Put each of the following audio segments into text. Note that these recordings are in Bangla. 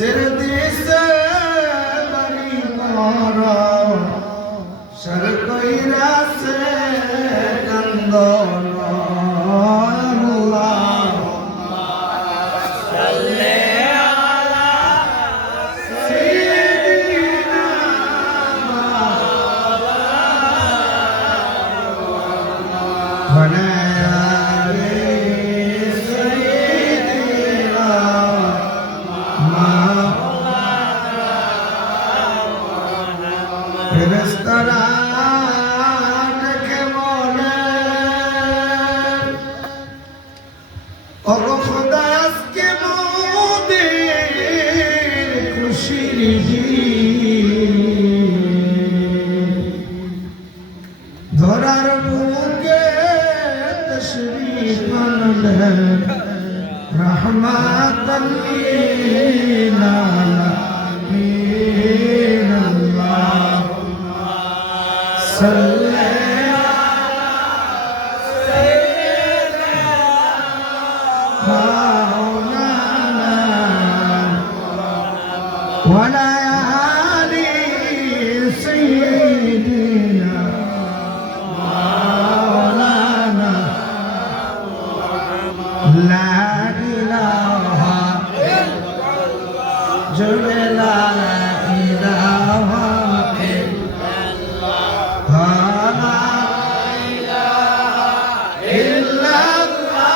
सिरदी से बड़ी मोरो सर कोई रासे गंदोलो ধরার বুকে তশরীফ আনলেন রহমাতাল লিল আলামিন আল্লাহুম্মা সাল্লি আলা সাইয়্যিদিনা মাওলানা ওয়া আলা আলি সাইয়্যিদিনা لا إله إلا الله لا إله إلا الله لا إله إلا الله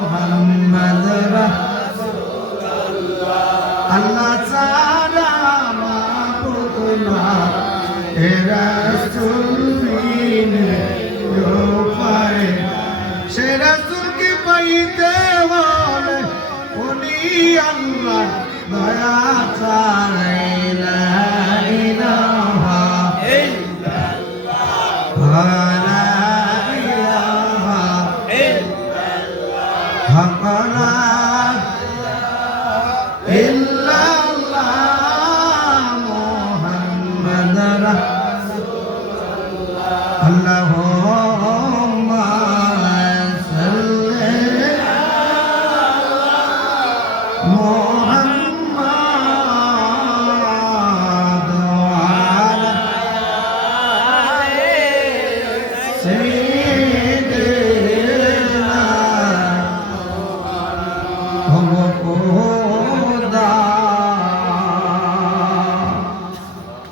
محمد رسول الله الله تعالى معبود الله رسول সে রাসূলকে পাইতে হলে উনি আল্লাহ দয়া চাই লা ইলাহা ইল্লাল্লাহ লা ইলাহা ইল্লাল্লাহ লা ইল্লাল্লাহ মুহাম্মাদুর রাসূলুল্লাহ আল্লাহুম্মা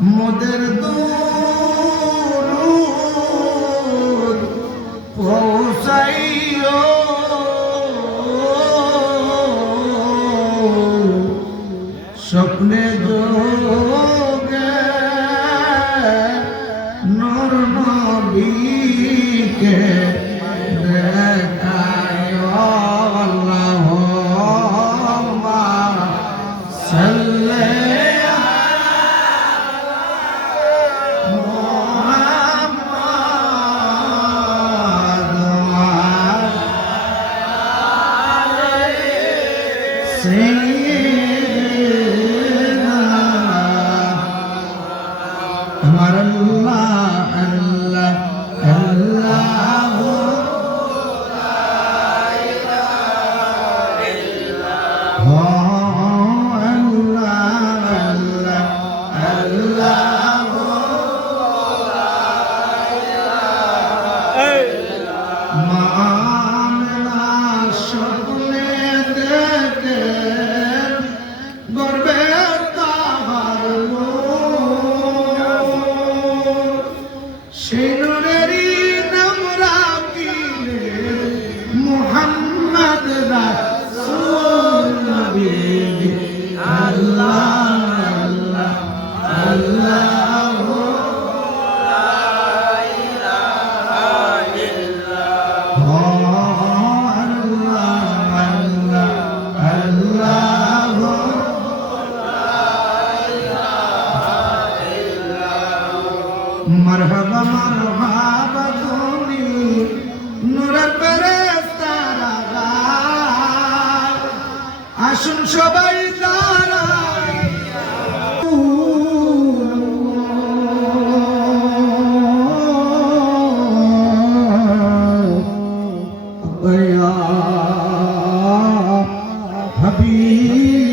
মোদের দুরুদ পৌঁছাইও স্বপ্নে যোগে নূর নবীকে দেখাইও আল্লাহুম্মা সাল্লি আমার আল্লাহ আল্লাহ আল্লাহ লা ইলাহা ইল্লাল্লাহ আল্লাহ আল্লাহ আল্লাহ লা ইলাহা ইল্লাল্লাহ মা'আমিনা স্বপ্নে দেখে গর্বে তাহার শিনুরেরি নাম রাখিলে মুহাম্মদ রাসূল নবী আল্লাহ আল্লাহ আল্লাহ লা ইলাহা ইল্লাল্লাহ আল্লাহ আল্লাহ আল্লাহ मरहबा मरहबा धोनी नूर पेरेस्तारा আসুন সবাই দাঁড়াই या हबीब